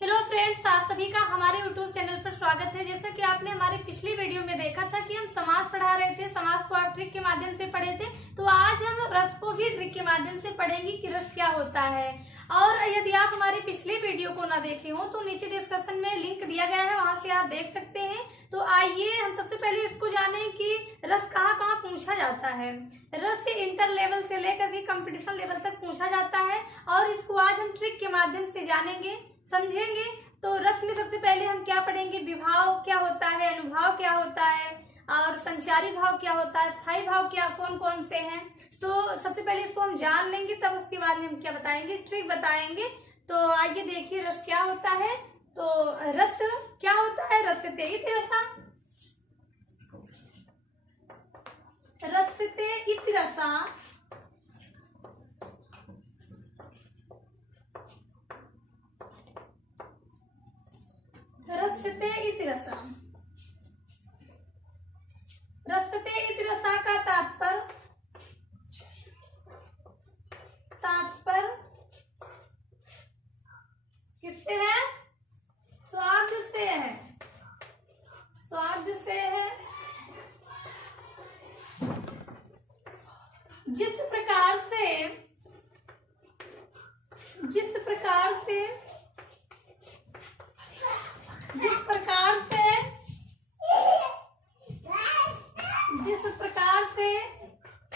Hello friends, आप सभी का हमारे यूट्यूब चैनल पर स्वागत है। जैसा कि आपने हमारी पिछली वीडियो में देखा था कि हम समास पढ़ा रहे थे, समास को आप ट्रिक के माध्यम से पढ़े थे, तो आज हम रस को भी ट्रिक के माध्यम से पढ़ेंगे कि रस क्या होता है। और यदि आप हमारी पिछली वीडियो को ना देखे हो तो नीचे डिस्क्रिप्शन में लिंक दिया गया है, वहां से आप देख सकते हैं। तो आइए हम सबसे पहले इसको जानें कि रस कहाँ कहाँ पूछा जाता है। रस इंटर लेवल से लेकर के कंपटीशन लेवल तक पूछा जाता है और इसको आज हम ट्रिक के माध्यम से जानेंगे, समझेंगे। तो रस में सबसे पहले हम क्या पढ़ेंगे, विभाव क्या होता है, अनुभाव क्या होता है और संचारी भाव क्या होता है, स्थायी भाव क्या कौन कौन से हैं। तो सबसे पहले इसको हम जान लेंगे, तब उसके बाद में हम क्या बताएंगे, ट्रिक बताएंगे। तो आइए देखिए रस क्या होता है। तो रस क्या होता है, रसते इति रसा, रसते इति रसा, रसते इति रसा। रसते इति रसा का तात्पर्य किससे है, स्वाद से है, स्वाद से है। जिस प्रकार से जिस प्रकार से जिस प्रकार से जिस प्रकार से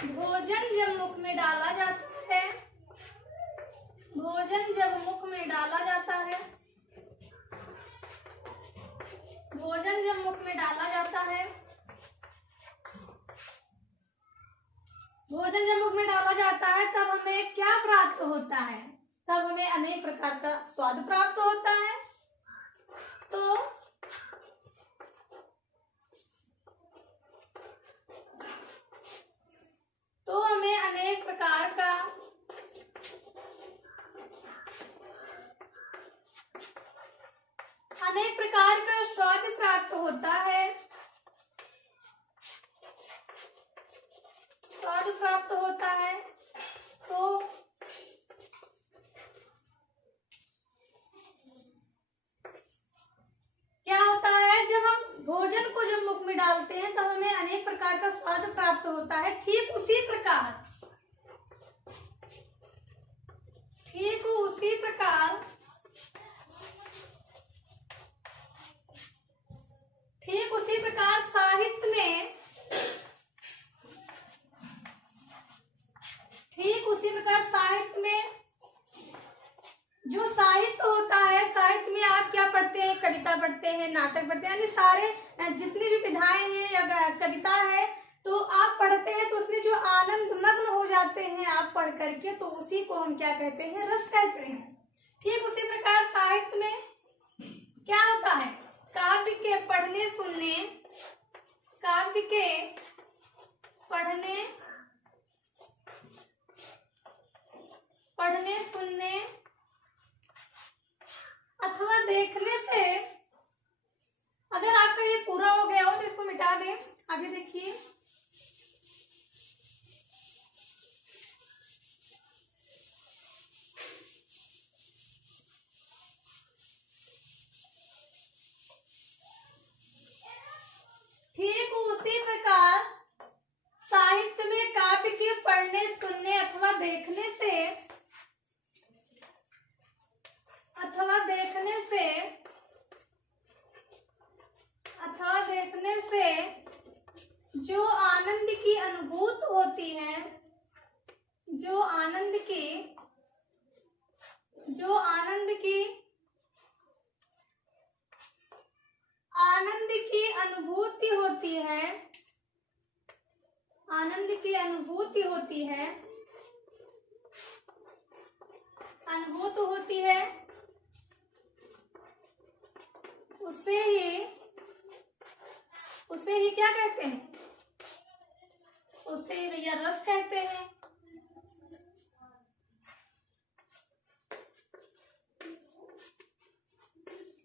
भोजन जब मुख में डाला जाता है, भोजन जब मुख में डाला जाता है, भोजन जब मुख में डाला जाता है, भोजन जब मुख में डाला जाता है तब हमें क्या प्राप्त होता है, तब हमें अनेक प्रकार का स्वाद प्राप्त होता है। तो हमें अनेक प्रकार का स्वाद प्राप्त होता है, स्वाद प्राप्त होता है। तो क्या होता है, जब हम भोजन को जब मुख में डालते हैं तब हमें अनेक प्रकार का स्वाद प्राप्त होता है। ठीक उसी प्रकार साहित्य में, ठीक उसी प्रकार साहित्य में जो साहित्य होता है, साहित्य में आप क्या पढ़ते हैं, कविता पढ़ते हैं, नाटक पढ़ते हैं, यानी सारे जितनी भी विधाएं हैं या कविता है तो आप पढ़ते हैं, तो उसमें जो आनंद मग्न हो जाते हैं आप पढ़ करके, तो उसी को हम क्या कहते हैं, रस कहते हैं। ठीक उसी प्रकार साहित्य में क्या होता है, काव्य के पढ़ने सुनने, काव्य के पढ़ने सुनने अथवा देखने से, अगर आपका ये पूरा हो गया हो तो इसको मिटा दें। आगे देखिए, ठीक उसी प्रकार साहित्य में काव्य के पढ़ने सुनने अथवा देखने से जो आनंद की अनुभूति होती है, जो आनंद की अनुभूति होती है, आनंद की अनुभूति होती है, उसे ही क्या कहते हैं, उसे भैया रस कहते हैं।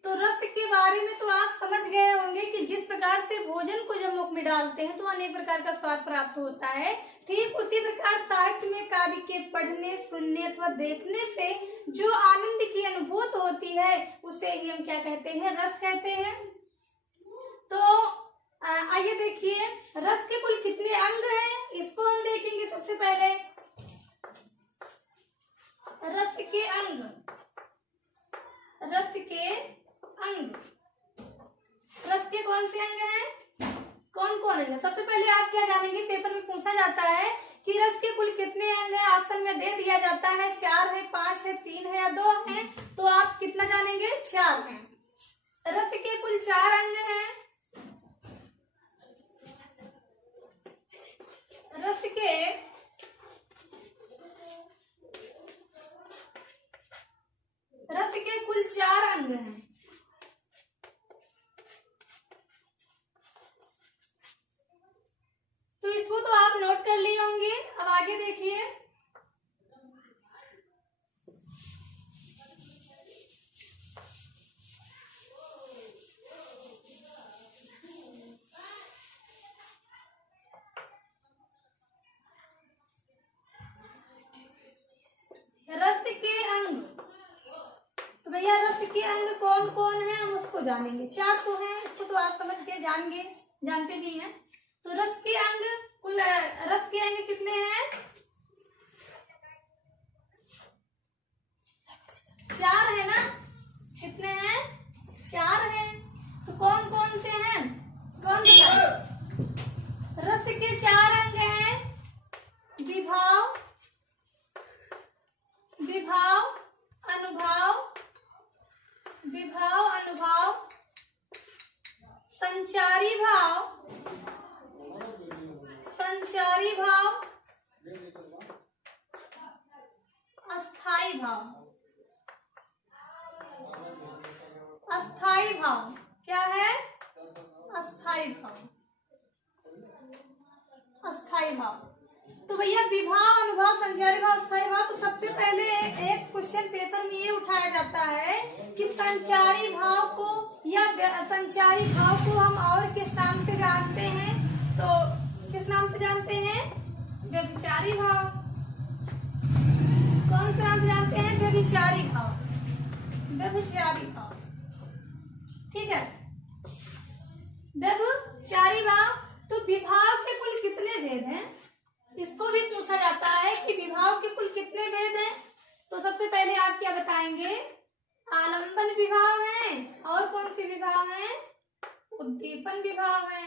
तो रस के बारे में तो आप समझ गए होंगे कि जिस प्रकार से भोजन को जब मुख में डालते हैं तो अनेक प्रकार का स्वाद प्राप्त होता है। ठीक उसी प्रकार साहित्य में काव्य के पढ़ने सुनने अथवा देखने से जो आनंद की अनुभूति होती है उसे ही हम क्या कहते हैं, रस कहते हैं। तो आइए देखिए रस के कुल कितने अंग हैं, इसको हम देखेंगे। सबसे पहले रस के अंग, रस के अंग, रस के कौन से अंग हैं, कौन कौन है। सबसे पहले आप क्या जानेंगे, पेपर में पूछा जाता है कि रस के कुल कितने अंग हैं, ऑप्शन में दे दिया जाता है 4 है, 5 है, 3 है या 2 है। तो आप कितना जानेंगे, 4 हैं। रस के कुल 4 अंग हैं। रस के कुल 4 अंग हैं। तो इसको तो आप नोट कर लिए होंगे। अब आगे देखिए, रस के अंग। तो भैया रस के अंग कौन कौन है, हम उसको जानेंगे। 4 तो हैं, इसको तो आप समझ के जानते भी हैं। तो रस के अंग कुल, रस के अंग कितने हैं, 4 है ना। कितने हैं, 4 हैं। तो कौन कौन से हैं, कौन बताए। रस के 4 अंग हैं, विभाव, विभाव, अनुभाव, विभाव, अनुभाव, संचारी भाव, संचारी भाव, अस्थाई भाव। अस्थाई भाव क्या है, अस्थाई भाव, अस्थाई भाव। तो भैया विभाव, अनुभव, संचारी भाव, अस्थाई भाव। तो सबसे पहले एक क्वेश्चन पेपर में ये उठाया जाता है कि संचारी भाव को या संचारी भाव को हम और किस नाम से जानते हैं। तो किस नाम से जानते हैं, व्यभिचारी भाव। कौन सा नाम से जानते हैं, व्यभिचारी भाव, व्यभिचारी भाव। ठीक है, व्यभिचारी भाव। तो विभाव के कुल कितने भेद हैं, इसको भी पूछा जाता है कि विभाव के कुल कितने भेद हैं। तो सबसे पहले आप क्या बताएंगे, आलंबन विभाव है, और कौन से विभाव हैं, उद्दीपन विभाव है।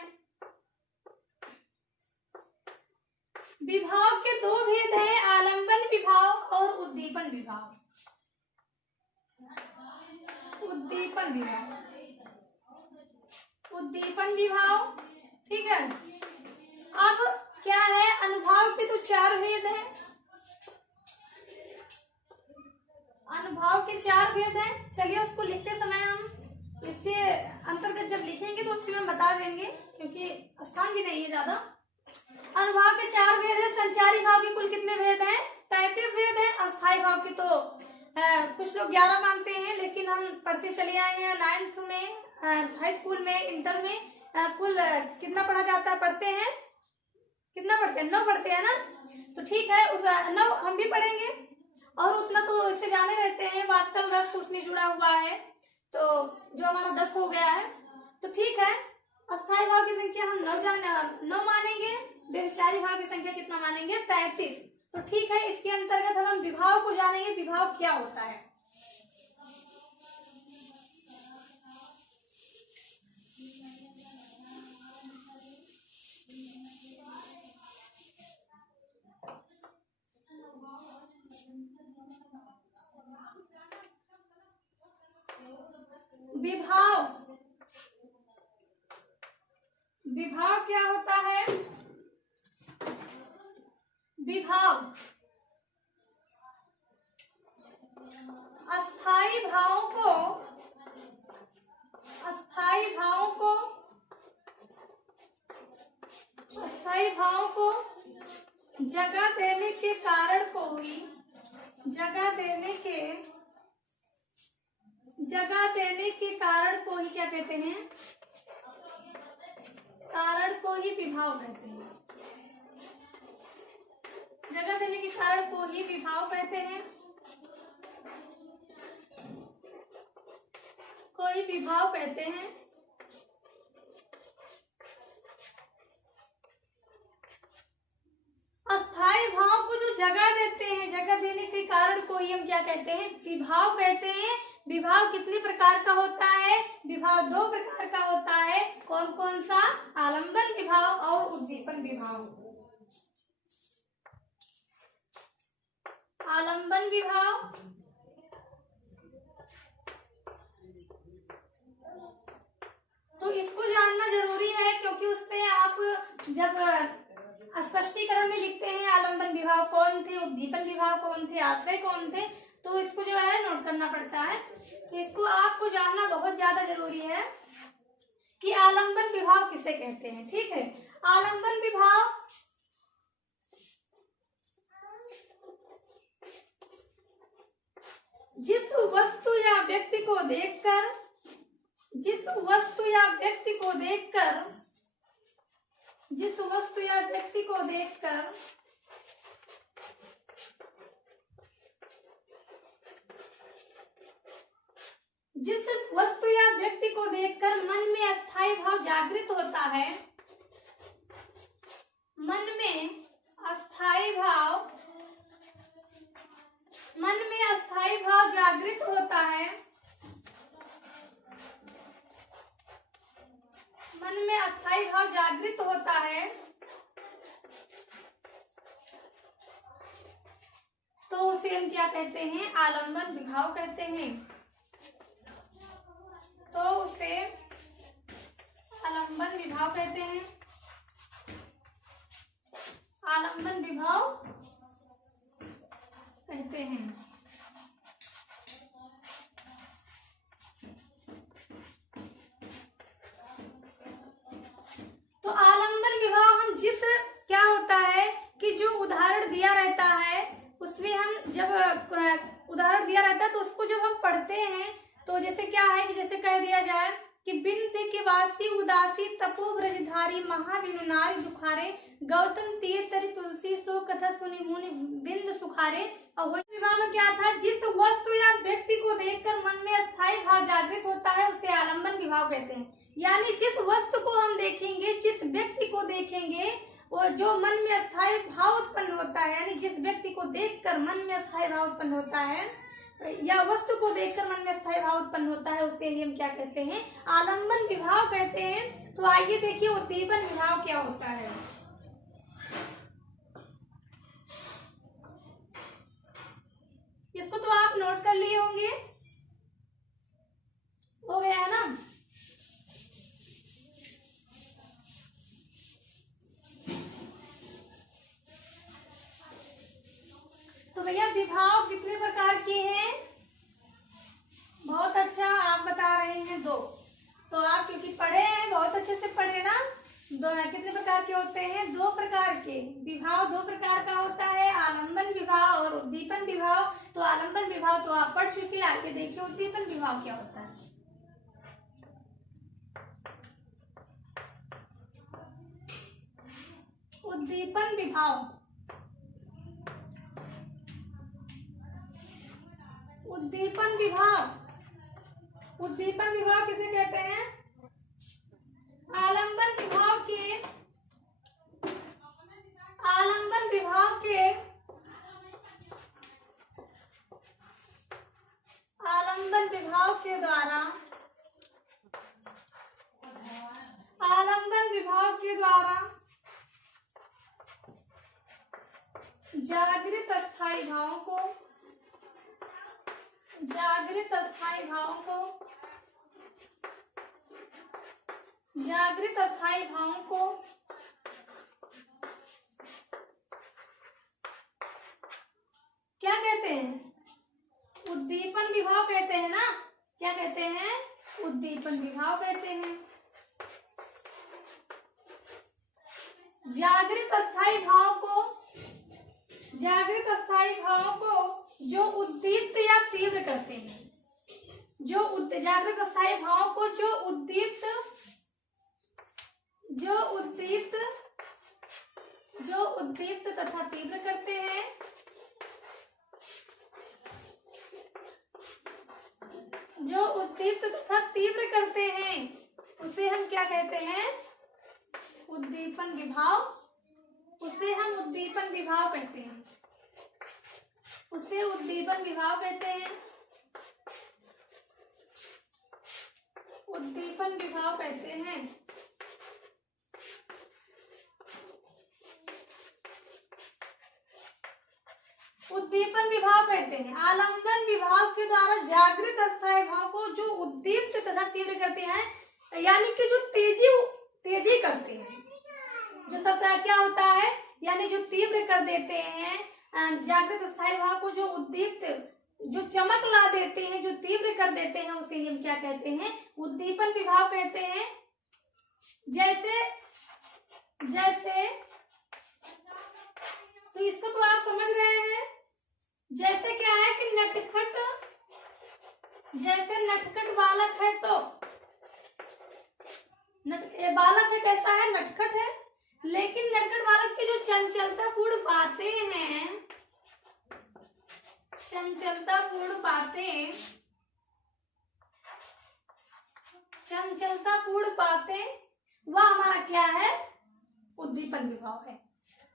विभाव के 2 भेद हैं, आलंबन विभाव और उद्दीपन विभाव। उद्दीपन विभाव, उद्दीपन विभाव। ठीक है, अब क्या है, अनुभाव के तो 4 भेद हैं, अनुभाव के 4 भेद हैं। चलिए उसको लिखते समय हम इसके अंतर्गत जब लिखेंगे तो उसमें बता देंगे, क्योंकि स्थान भी नहीं है ज्यादा। अनुभाव के 4 भेद हैं। संचारी भाव के कुल कितने भेद हैं, 33 भेद हैं। अस्थाई भाव के तो कुछ लोग 11 मानते हैं, लेकिन हम पढ़ते चले आए हैं 9th में, हाई स्कूल में, इंटर में कुल कितना पढ़ा जाता है, पढ़ते हैं कितना पढ़ते हैं, 9 पढ़ते हैं ना। तो ठीक है, उस 9 हम भी पढ़ेंगे, और उतना तो इससे जाने रहते हैं। वास्तव रस उसमें जुड़ा हुआ है, तो जो हमारा 10 हो गया है। तो ठीक है, अस्थाई भाव की संख्या हम 9 मानेंगे, व्यभिचारी भाव की संख्या कितना मानेंगे, 33। तो ठीक है, इसके अंतर्गत हम विभाव को जानेंगे, विभाव क्या होता है। विभाव, विभाव क्या होता है, विभाव अस्थाई भावों को, अस्थाई भावों को, अस्थाई भावों को जगह देने के कारण को ही, जगह देने के कारण को ही क्या कहते हैं, कारण को ही विभाव कहते हैं। जगह देने के कारण को ही विभाव कहते हैं। ही विभाव कहते हैं। अस्थाई भाव को जो जगह देते हैं, जगह देने के कारण को ही हम क्या कहते हैं? विभाव कहते हैं। विभाव कितने प्रकार का होता है? विभाव दो प्रकार का होता है। कौन कौन सा? आलंबन विभाव और उद्दीपन विभाव। आलंबन विभाव तो इसको जानना जरूरी है, क्योंकि उसपे आप जब स्पष्टीकरण में लिखते हैं आलंबन विभाव कौन थे, उद्दीपन विभाव कौन थे, आश्रय कौन थे, तो इसको जो है नोट करना पड़ता है। तो इसको आपको जानना बहुत ज्यादा जरूरी है कि आलंबन विभाव किसे कहते हैं। ठीक है, आलंबन विभाव जिस वस्तु या व्यक्ति को देखकर जिस वस्तु या व्यक्ति को देखकर जिस वस्तु या व्यक्ति को देखकर जिस वस्तु या व्यक्ति को देखकर मन में अस्थाई भाव जागृत होता है, मन में अस्थाई भाव जागृत होता है, मन में अस्थाई भाव जागृत होता है, तो उसे हम क्या कहते हैं? आलंबन विभाव कहते हैं। तो उसे आलंबन विभाव कहते हैं। आलंबन विभाव कहते हैं। तो आलंबन विभाव हम जिस क्या होता है कि जो उदाहरण दिया रहता है उसमें हम जब उदाहरण दिया रहता है तो उसको जब हम पढ़ते हैं तो जैसे क्या है कि जैसे कह दिया जाए कि बिंद के वासी उदासी तपो ब्रजधारी महाविनु नारी दुखारे गौतम तीर तरी तुलसी सो कथा सुनि मुनि बिंद सुखारे। और वही विभाव में क्या था? जिस वस्तु या व्यक्ति को देखकर मन में अस्थाई भाव जागृत होता है उसे आलंबन विभाव कहते हैं। यानी जिस वस्तु को हम देखेंगे, जिस व्यक्ति को देखेंगे, वो जो मन में अस्थाई भाव उत्पन्न होता है, यानी जिस व्यक्ति को देखकर मन में अस्थाई भाव उत्पन्न होता है या वस्तु को देखकर मन में अस्थाई भाव उत्पन्न होता है, उसे ही हम क्या कहते हैं? आलंबन विभाव कहते हैं। तो आइए देखिए उद्दीपन विभाव क्या होता है। इसको तो आप नोट कर लिए होंगे, हो गया ना? तो भैया विभाव कितने प्रकार के हैं? बहुत अच्छा, आप बता रहे हैं दो। तो आप क्योंकि पढ़े हैं, बहुत अच्छे से पढ़े ना। कितने प्रकार के होते हैं? दो प्रकार के विभाव, दो प्रकार का होता है, आलंबन विभाव और उद्दीपन विभाव। तो आलंबन विभाव तो आप पढ़ चुके, आगे देखिए उद्दीपन विभाव क्या होता है। उद्दीपन विभाव, उद्दीपन विभाव, उद्दीपन विभाव किसे कहते हैं? आलंबन विभाव के, आलंबन विभाव के, आलंबन विभाव के द्वारा, आलंबन विभाव के द्वारा जागृत अस्थाई भावों को, जागृत अस्थाई भावों को, जागृत अस्थाई भावों को क्या कहते हैं? उद्दीपन विभाव कहते हैं ना। क्या कहते हैं? उद्दीपन विभाव कहते हैं। जागृत अस्थाई भाव को, जागृत अस्थाई भाव को जो उद्दीप्त या तीव्र करते हैं, जो जागृत अस्थाई भाव को जो उद्दीप्त तथा तीव्र करते हैं, जो उद्दीप्त तथा तीव्र करते हैं उसे हम क्या कहते हैं? उद्दीपन विभाव। उसे हम उद्दीपन विभाव कहते हैं। उसे उद्दीपन विभाव कहते हैं। उद्दीपन विभाव कहते हैं। उद्दीपन विभाव कहते हैं आलंबन विभाव के द्वारा जागृत अस्थायी भाव को जो उद्दीप्त तथा तीव्र करते हैं, यानी कि जो तेजी करते हैं, जो सबसे क्या होता है, यानी जो तीव्र कर देते हैं जागृत अस्थायी भाव को, जो उद्दीप्त, जो चमक ला देते हैं, जो तीव्र कर देते हैं, उसे हम क्या कहते हैं? उद्दीपन विभाव कहते हैं। जैसे तो इसको तो आप समझ रहे हैं। जैसे क्या है कि जैसे नटखट बालक है, तो बालक है, कैसा है? नटखट है। लेकिन नटखट बालक की जो चंचलतापूर्ण बातें वह हमारा क्या है? उद्दीपन विभाव है।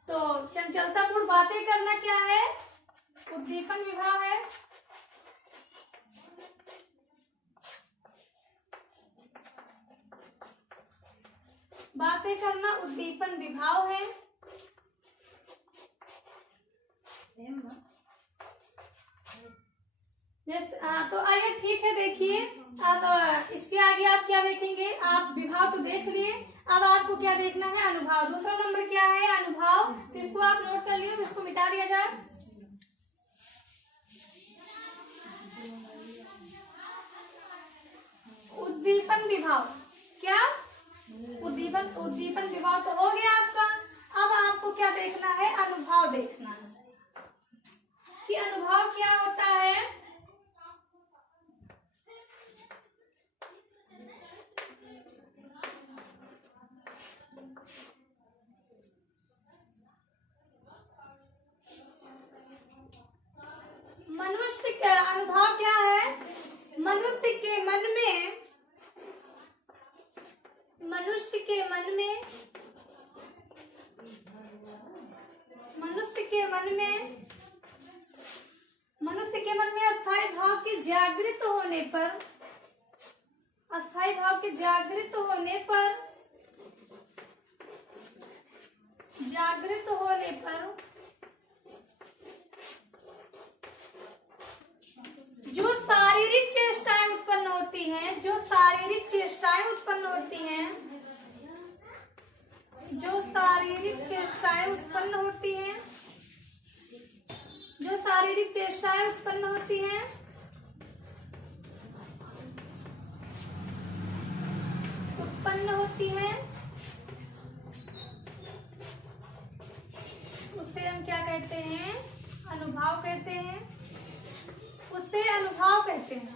तो चंचलतापूर्ण बातें करना क्या है? उद्दीपन विभाव है। बातें करना उद्दीपन विभाव है। तो आइए, ठीक है, देखिए अब इसके आगे आप क्या देखेंगे? आप विभाव तो देख लिए, अब आपको क्या देखना है? अनुभाव। दूसरा नंबर क्या है? अनुभाव। तो इसको आप नोट कर लिए, तो इसको मिटा दिया जाए। उद्दीपन विभाव। क्या? उद्दीपन विभाव तो हो गया आपका। अब आपको क्या देखना है? अनुभाव देखना है कि अनुभाव क्या होता है। मनुष्य का अनुभाव क्या है? मनुष्य के मन में अस्थायी भाव के जागृत होने पर जो शारीरिक चेष्टाएं उत्पन्न होती हैं, जो शारीरिक चेष्टाएं उत्पन्न होती हैं, उसे हम क्या कहते हैं? अनुभाव कहते हैं। उसे अनुभाव कहते हैं।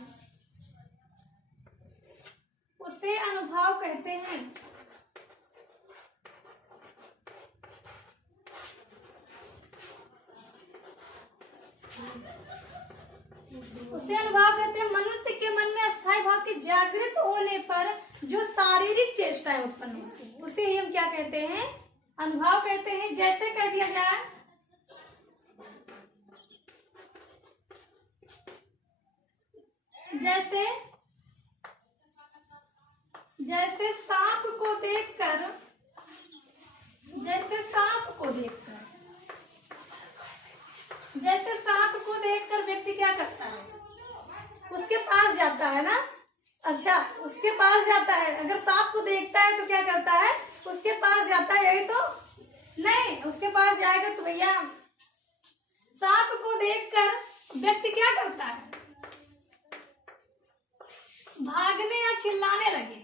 मनुष्य के मन में अस्थायी भाव के जागृत होने पर जो शारीरिक चेष्टाएं उत्पन्न होती है, उसे ही हम क्या कहते हैं? अनुभाव कहते हैं। जैसे कर दिया जाए, जैसे सांप को देखकर व्यक्ति क्या करता है? उसके पास जाता है ना। अच्छा, उसके पास जाता है। अगर सांप को देखता है तो क्या करता है? उसके पास जाता है, यही तो नहीं। उसके पास जाएगा तो भैया, सांप को देखकर व्यक्ति क्या करता है? भागने या चिल्लाने लगे।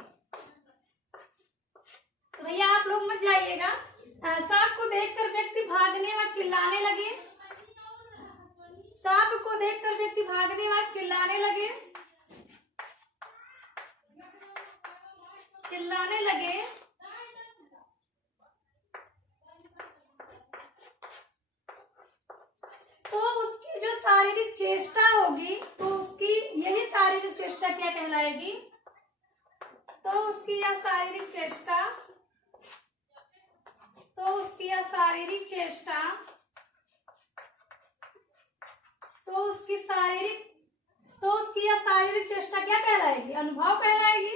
तो भैया आप लोग मत जाइएगा। सांप को देखकर व्यक्ति भागने व चिल्लाने लगे। सांप को देखकर व्यक्ति भागने व चिल्लाने लगे। तो उसकी जो शारीरिक चेष्टा होगी, तो उसकी यही शारीरिक चेष्टा चेष्टा क्या कहलाएगी? तो उसकी यह शारीरिक चेष्टा, तो उसकी यह शारीरिक चेष्टा, तो उसकी यह शारीरिक चेष्टा क्या कहलाएगी? अनुभव कहलाएगी।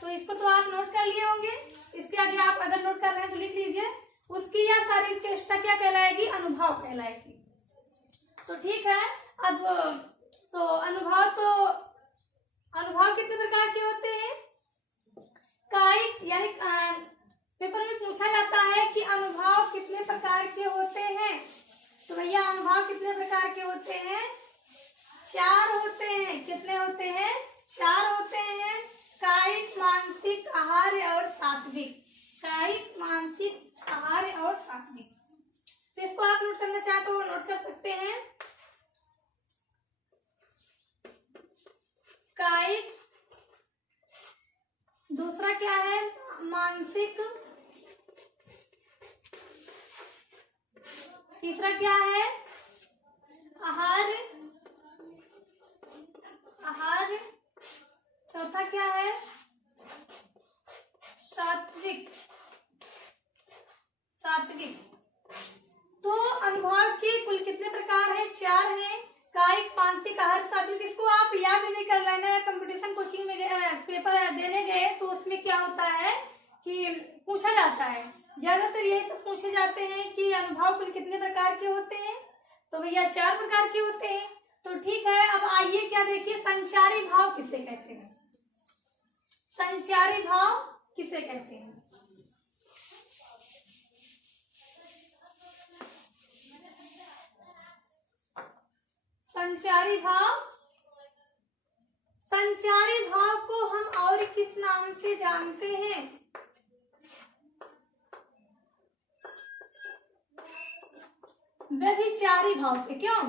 तो इसको तो आप नोट कर लिए होंगे। इसके आगे आप अगर नोट कर रहे हैं तो लिख लीजिए, उसकी यह शारीरिक चेष्टा क्या कहलाएगी? अनुभव कहलाएगी। तो ठीक है, अब तो अनुभव कितने प्रकार के होते हैं? कायिक, यानी पेपर में पूछा जाता है कि अनुभव कितने प्रकार के होते हैं। तो भैया अनुभव कितने प्रकार के होते हैं? 4 होते हैं। कितने होते हैं? 4 होते हैं। कायिक, मानसिक, आहार्य और सात्विक। कायिक, मानसिक, आहार्य और सात्विक। तो इसको आप नोट करना चाहते हो नोट कर सकते हैं। कायिक, दूसरा क्या है? मानसिक, तीसरा क्या है? आहार्य, चौथा क्या है? सात्विक। तो अनुभव के कुल कितने प्रकार हैं? 4 हैं। कायिक, मानसिक, आहार्य, सात्विक। इसको आप याद भी कर लेना है। कंपटीशन कोचिंग में पेपर देने गए तो उसमें क्या होता है कि पूछा जाता है, ज्यादातर यही सब पूछे जाते हैं कि अनुभव कुल कितने प्रकार के होते हैं। तो भैया 4 प्रकार के होते हैं। तो ठीक है, अब आइए क्या देखिए, संचारी भाव किसे कहते हैं? संचारी भाव किसे कहते हैं? संचारी भाव को हम और किस नाम से जानते हैं? व्यभिचारी भाव से। क्यों?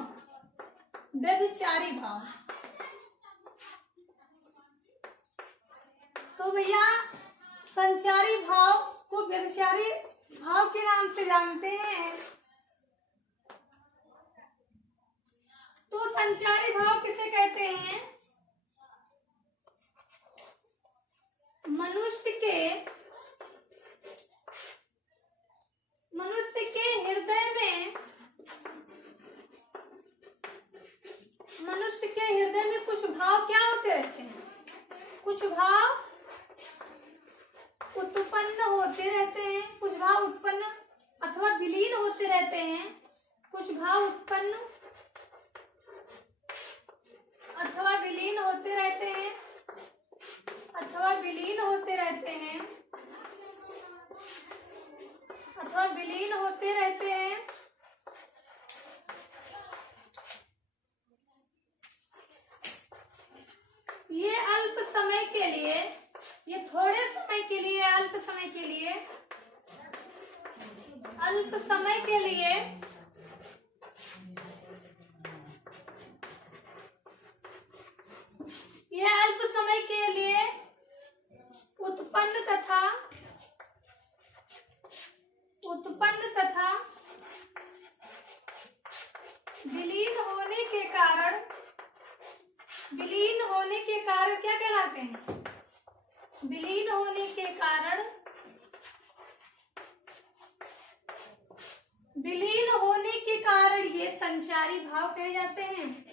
व्यभिचारी भाव। तो भैया संचारी भाव को व्यभिचारी भाव के नाम से जानते हैं। तो संचारी भाव किसे कहते हैं? मनुष्य के हृदय में कुछ भाव क्या होते रहते हैं? कुछ भाव उत्पन्न होते रहते हैं। कुछ भाव उत्पन्न अथवा विलीन होते रहते हैं। कुछ भाव उत्पन्न अथवा विलीन होते रहते हैं। ये अल्प समय के लिए, ये थोड़े समय के लिए, अल्प समय के लिए, ये अल्प समय के लिए उत्पन्न तथा विलीन होने के कारण क्या कहलाते हैं? विलीन होने के कारण ये संचारी भाव कहे जाते हैं।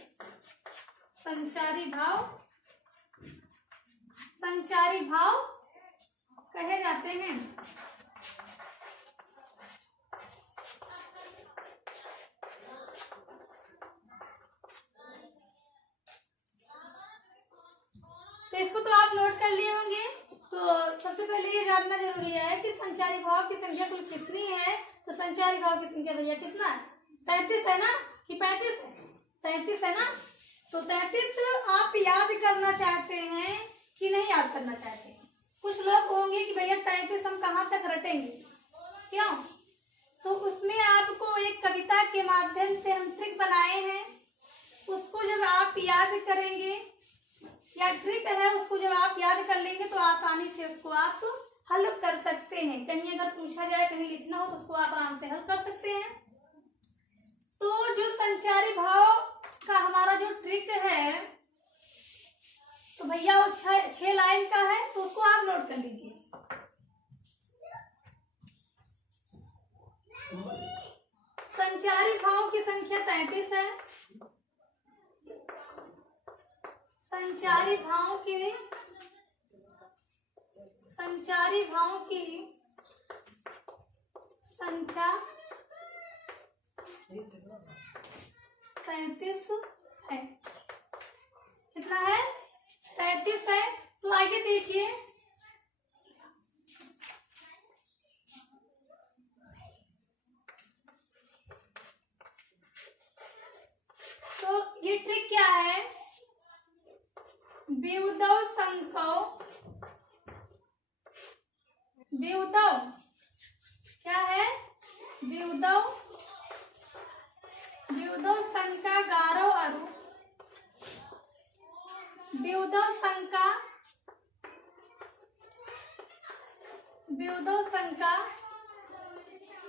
संचारी भाव कहे जाते हैं। तो इसको तो आप नोट कर लिए होंगे। तो सबसे पहले ये जानना जरूरी है कि संचारी भाव की संख्या कुल कितनी है। तो संचारी भाव की संख्या भैया कितना है? 33 है ना कि 35 है? 33 है ना। तो 33 आप याद करना चाहते हैं कि नहीं याद करना चाहते? कुछ लोग होंगे कि भैया 33 हम कहाँ तक रटेंगे, क्यों? तो उसमें आपको एक कविता के माध्यम से हम ट्रिक बनाए हैं। उसको जब आप याद करेंगे, या ट्रिक है उसको जब आप याद कर लेंगे तो आसानी से उसको आप हल कर सकते हैं। कहीं अगर पूछा जाए, कहीं लिखना हो तो उसको आप आराम से हल कर सकते हैं। तो जो संचारी भाव का हमारा जो ट्रिक है, तो भैया वो 6 लाइन का है, तो उसको आप नोट कर लीजिए। संचारी भावों की संख्या 33 है। संचारी भावों की संख्या 33 है। कितना है? 33 है। तो आगे देखिए, तो ये ट्रिक क्या है? विउदव क्या है? विउदव संख्या गारो अरु, विउदव संख्या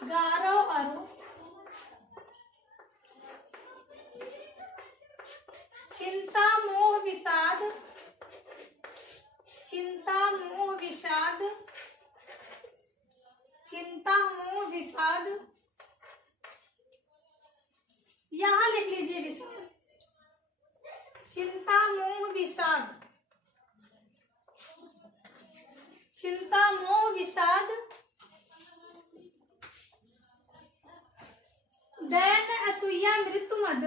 गारो अरु चिंता मोह विषाद, यहां लिख लीजिए विषाद, चिंता मोह विषाद, दैन्य असूया मृत्युमद,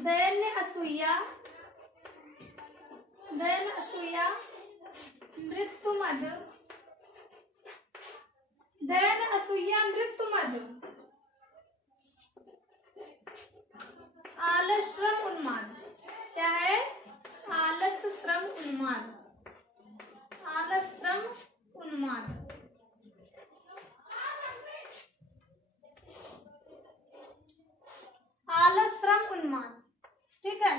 दैन्य असूया मृत्युमद, आलस श्रम उन्माद। क्या है? आलस श्रम उन्माद। ठीक है,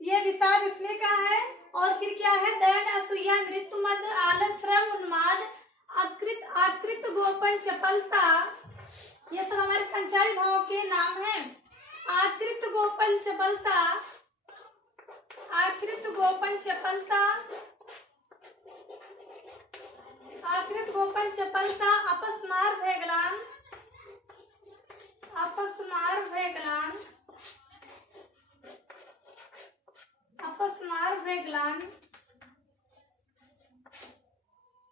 ये विषाद इसमें का है। और फिर क्या है? दैन असूया मृत्युमद, आलस श्रम उन्माद, आकृत गोपन चपलता, ये सब हमारे संचारी भाव के नाम हैं। आकृत गोपन चपलता,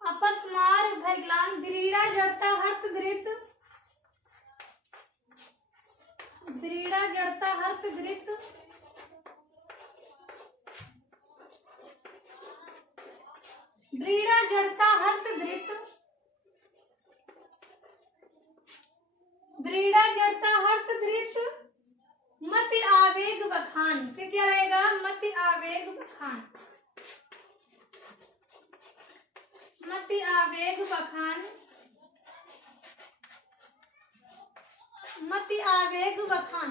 अपस्मार भेगलान, दृढ़ा जड़ता हर्ष धृत, दृढ़ा जड़ता हर्ष धृत, मति आवेग बखान। फिर क्या रहेगा? मति आवेग बखान,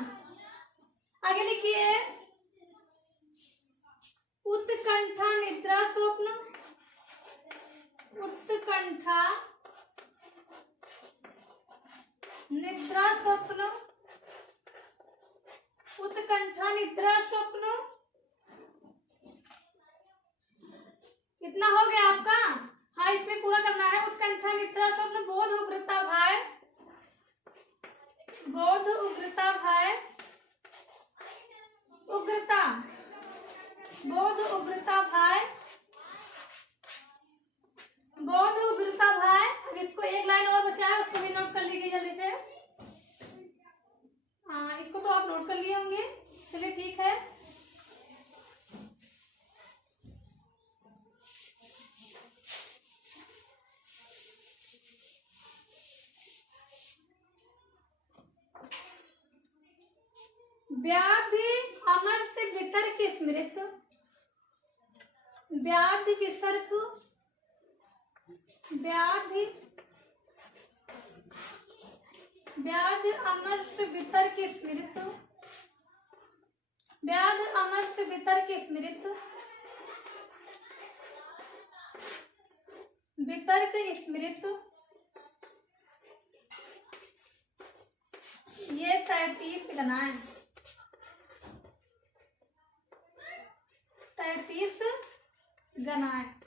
आगे लिखिए, उत्कंठा निद्रा स्वप्न, उत्कंठा निद्रा स्वप्न। कितना हो गया आपका? हाँ, इसमें पूरा करना है। उत्कंठा निद्रा स्वप्न, बोध उग्रता भय, अब इसको एक लाइन और बचा है, उसको भी नोट कर लीजिए जल्दी से। हाँ, इसको तो आप नोट कर लिए होंगे। चलिए ठीक है। व्याधि अमर से वितर्क स्मृत, व्याधि अमर से वितर्क स्मृत, ये 33 गना है। 33 गनाट।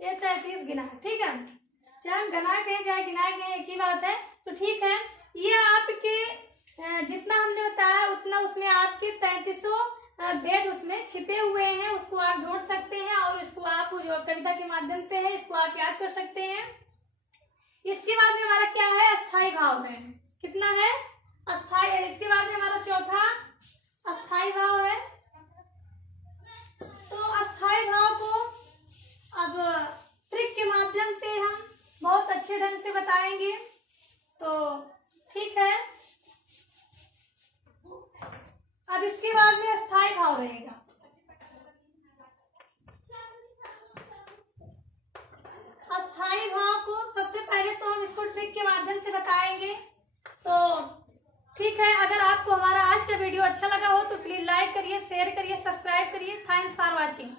ये 33 गिना, ठीक है। चाहे हम गना कहें चाहे गिना कहें एक ही बात है। तो ठीक है, ये आपके जितना हमने बताया उतना उसमें आपके 3300 भेद उसमें छिपे हुए हैं, उसको आप ढूंढ सकते हैं और इसको आप जो कविता के माध्यम से है इसको आप याद कर सकते हैं। इसके बाद में हमारा क्या है, अस्थाई भाव है। कितना है, अस्थाई। इसके बाद में हमारा चौथा अस्थाई भाव है। तो अस्थाई भाव को अब ट्रिक के माध्यम से हम बहुत अच्छे ढंग से बताएंगे। तो ठीक है, अब इसके बाद में अस्थाई भाव रहेगा। अस्थाई भाव को सबसे पहले तो हम इसको ट्रिक के माध्यम से बताएंगे। तो ठीक है, अगर आपको हमारा आज का वीडियो अच्छा लगा हो तो प्लीज लाइक करिए, शेयर करिए, सब्सक्राइब करिए। Thanks for watching.